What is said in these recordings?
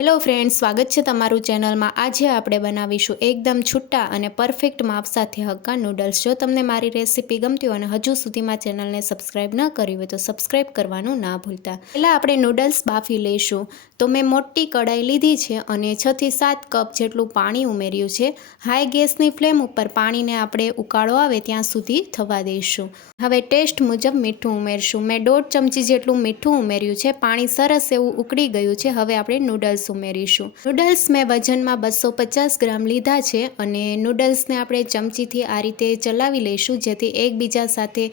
Hello friends, સ્વાગત છે તમારું ચેનલમાં। આજે આપણે બનાવીશું એકદમ છૂટા અને પરફેક્ટ માપ સાથે હક્કા નૂડલ્સ। જો તમને મારી રેસીપી ગમતી હોય અને હજુ સુધીમાં ચેનલને સબસ્ક્રાઈબ ન કરી હોય તો સબસ્ક્રાઈબ કરવાનું ના ભૂલતા। પહેલાં આપણે નૂડલ્સ બાફી લઈશું। તો મેં મોટી કઢાઈ લીધી છે અને 6 થી 7 કપ જેટલું પાણી ઉમેર્યું છે। હાઈ ગેસની ફ્લેમ ઉપર પાણીને આપણે ઉકાળો આવે ત્યાં સુધી થવા દઈશું। હવે ટેસ્ટ મુજબ મીઠું ઉમેરશું। મેં 1.5 ચમચી જેટલું મીઠું ઉમેર્યું છે। પાણી સરસ એવું ઉકળી ગયું છે। હવે આપણે નૂડલ્સ ઉમેરીશું। નૂડલ્સ મેં વજનમાં 250 ગ્રામ લીધા છે અને નૂડલ્સને આપણે ચમચીથી આ રીતે ચલાવી લઈશું જેથી એકબીજા સાથે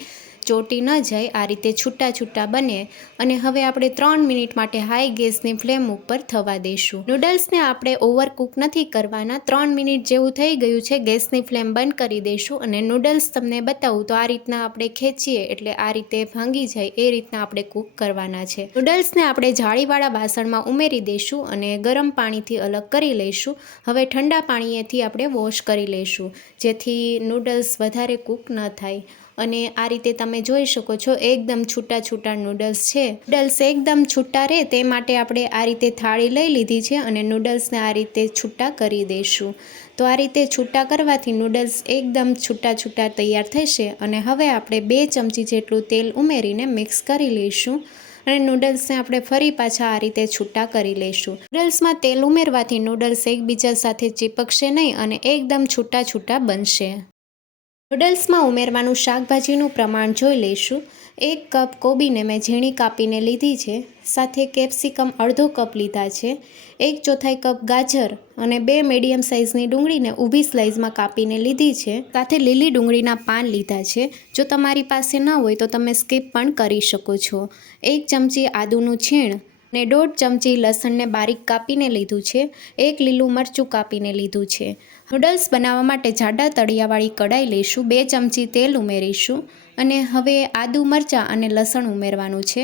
ચોટી ન જાય, આ રીતે છૂટા છૂટા બને। અને હવે આપણે 3 મિનિટ માટે હાઈ ગેસની ફ્લેમ ઉપર થવા દઈશું। નૂડલ્સને આપણે ઓવરકુક નથી કરવાના। 3 મિનિટ જેવું થઈ ગયું છે, ગેસની ફ્લેમ બંધ કરી દઈશું અને નૂડલ્સ તમને બતાવું તો આ રીતના આપણે ખેંચીએ એટલે આ રીતે ભાંગી જાય એ રીતના આપણે કૂક કરવાના છે। નૂડલ્સને આપણે જાળીવાળા વાસણમાં ઉમેરી દઈશું અને ગરમ પાણીથી અલગ કરી લઈશું। હવે ઠંડા પાણીએથી આપણે વોશ કરી લઈશું જેથી નૂડલ્સ વધારે કૂક ન થાય। અને આ રીતે તમે જોઈ શકો છો એકદમ છૂટા છૂટા નૂડલ્સ છે। નૂડલ્સ એકદમ છૂટા રહે તે માટે આપણે આ રીતે થાળી લઈ લીધી છે અને નૂડલ્સને આ રીતે છૂટા કરી દઈશું। તો આ રીતે છૂટા કરવાથી નૂડલ્સ એકદમ છૂટા છૂટા તૈયાર થશે। અને હવે આપણે 2 ચમચી જેટલું તેલ ઉમેરીને મિક્સ કરી લઈશું અને નૂડલ્સને આપણે ફરી પાછા આ રીતે છૂટા કરી લઈશું। નૂડલ્સમાં તેલ ઉમેરવાથી નૂડલ્સ એકબીજા સાથે ચીપકશે નહીં અને એકદમ છૂટા છૂટા બનશે। નૂડલ્સમાં ઉમેરવાનું શાકભાજીનું પ્રમાણ જોઈ લઈશું। 1 કપ કોબીને મેં ઝીણી કાપીને લીધી છે, સાથે કેપ્સિકમ અડધો કપ લીધા છે, 1/4 કપ ગાજર અને 2 મીડિયમ સાઇઝની ડુંગળીને ઊભી સ્લાઇસમાં કાપીને લીધી છે, સાથે લીલી ડુંગળીના પાન લીધા છે। જો તમારી પાસે ન હોય તો તમે સ્કીપ પણ કરી શકો છો। 1 ચમચી આદુનું છીણ અને 1.5 ચમચી લસણને બારીક કાપીને લીધું છે, 1 લીલું મરચું કાપીને લીધું છે। નૂડલ્સ બનાવવા માટે જાડા તળિયાવાળી કઢાઈ લઈશું, 2 ચમચી તેલ ઉમેરીશું અને હવે આદુ મરચાં અને લસણ ઉમેરવાનું છે।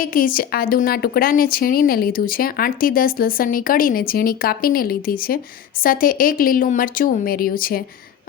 1 ઇંચ આદુના ટુકડાને છીણીને લીધું છે, 8 થી 10 લસણની કળીને ઝીણી કાપીને લીધી છે, સાથે 1 લીલું મરચું ઉમેર્યું છે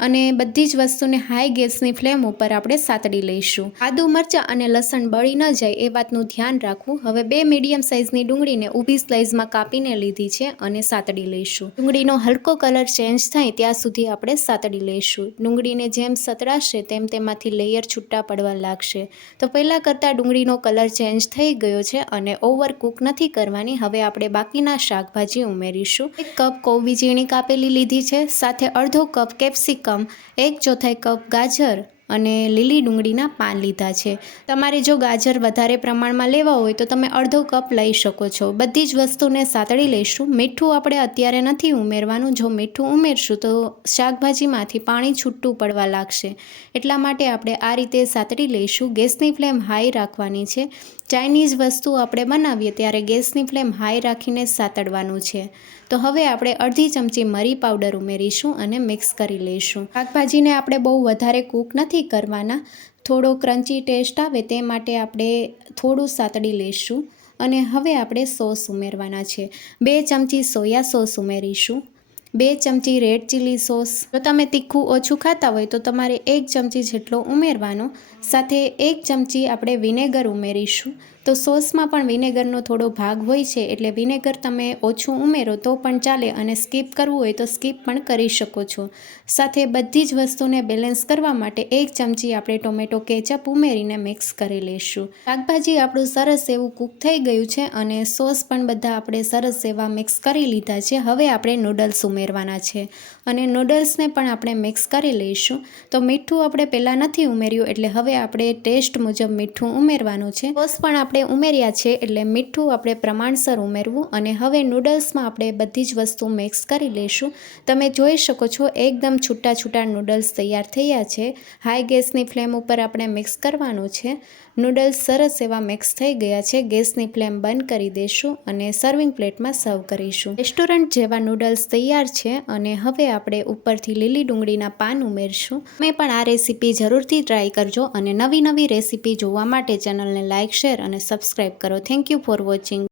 અને બધી જ વસ્તુને હાઈ ગેસની ફ્લેમ ઉપર આપણે સાતળી લઈશું। આદુ મરચાં અને લસણ બળી ન જાય એ વાતનું ધ્યાન રાખવું। હવે 2 મીડિયમ સાઇઝની ડુંગળીને ઊભી સ્લાઇસમાં કાપીને લીધી છે અને સાતળી લઈશું। ડુંગળીનો હલકો કલર ચેન્જ થાય ત્યાં સુધી આપણે સાતળી લઈશું। ડુંગળીને જેમ સતળાશે તેમ તેમાંથી લેયર છૂટા પડવા લાગશે। તો પહેલાં કરતાં ડુંગળીનો કલર ચેન્જ થઈ ગયો છે અને ઓવર કૂક નથી કરવાની। હવે આપણે બાકીના શાકભાજી ઉમેરીશું। 1 કપ કોબી ઝીણી કાપેલી લીધી છે, સાથે અડધો કપ કેપ્સિકમ, 1/4 કપ ગાજર અને લીલી ડુંગળીના પાન લીધા છે। તમારે જો ગાજર વધારે પ્રમાણમાં લેવા હોય તો તમે અડધો કપ લઈ શકો છો। બધી જ વસ્તુને સાતળી લઈશું। મીઠું આપણે અત્યારે નથી ઉમેરવાનું, જો મીઠું ઉમેરશું તો શાકભાજીમાંથી પાણી છૂટું પડવા લાગશે, એટલા માટે આપણે આ રીતે સાતળી લઈશું। ગેસની ફ્લેમ હાઈ રાખવાની છે। ચાઇનીઝ વસ્તુ આપણે બનાવીએ ત્યારે ગેસની ફ્લેમ હાઈ રાખીને સાતળવાનું છે। તો હવે આપણે અડધી ચમચી મરી પાવડર ઉમેરીશું અને મિક્સ કરી લઈશું। શાકભાજીને આપણે બહુ વધારે કૂક નથી કરવાના, થોડો ક્રન્ચી ટેસ્ટ આવે તે માટે આપણે થોડું સાતળી લઈશું। અને હવે આપણે સોસ ઉમેરવાના છે। 2 ચમચી સોયા સોસ ઉમેરીશું, 2 ચમચી રેડ ચીલી સોસ। જો તમે તીખું ઓછું ખાતા હોય તો તમારે 1 ચમચી જેટલો ઉમેરવાનો, સાથે 1 ચમચી આપણે વિનેગર ઉમેરીશું। તો સોસમાં પણ વિનેગરનો થોડો ભાગ હોય છે એટલે વિનેગર તમે ઓછું ઉમેરો તો પણ ચાલે અને સ્કીપ કરવું હોય તો સ્કીપ પણ કરી શકો છો। સાથે બધી જ વસ્તુને બેલેન્સ કરવા માટે 1 ચમચી આપણે ટોમેટો કેચઅપ ઉમેરીને મિક્સ કરી લઈશું। શાકભાજી આપણું સરસ એવું કૂક થઈ ગયું છે અને સોસ પણ બધા આપણે સરસ એવા મિક્સ કરી લીધા છે। હવે આપણે નૂડલ્સ ઉમેરવાના છે અને નૂડલ્સને પણ આપણે મિક્સ કરી લઈશું। તો મીઠું આપણે પહેલાં નથી ઉમેર્યું એટલે હવે આપણે ટેસ્ટ મુજબ મીઠું ઉમેરવાનું છે। સોસ પણ આપણે ઉમેર્યા છે એટલે મીઠું આપણે પ્રમાણસર ઉમેરવું અને હવે નૂડલ્સમાં આપણે બધી જ વસ્તુ મિક્સ કરી લઈશું। તમે જોઈ શકો છો એકદમ છૂટા છૂટા નૂડલ્સ તૈયાર થયા છે। હાઈ ગેસની ફ્લેમ ઉપર આપણે મિક્સ કરવાનું છે। નૂડલ્સ સરસ એવા મિક્સ થઈ ગયા છે। ગેસની ફ્લેમ બંધ કરી દઈશું અને સર્વિંગ પ્લેટમાં સર્વ કરીશું। રેસ્ટોરન્ટ જેવા નૂડલ્સ તૈયાર છે અને હવે આપણે ઉપરથી લીલી ડુંગળીના પાન ઉમેરશું। તમે પણ આ રેસીપી જરૂરથી ટ્રાય કરજો અને નવી નવી રેસીપી જોવા માટે ચેનલને લાઇક, શેર અને સબસ્ક્રાઈબ કરો। Thank you for watching.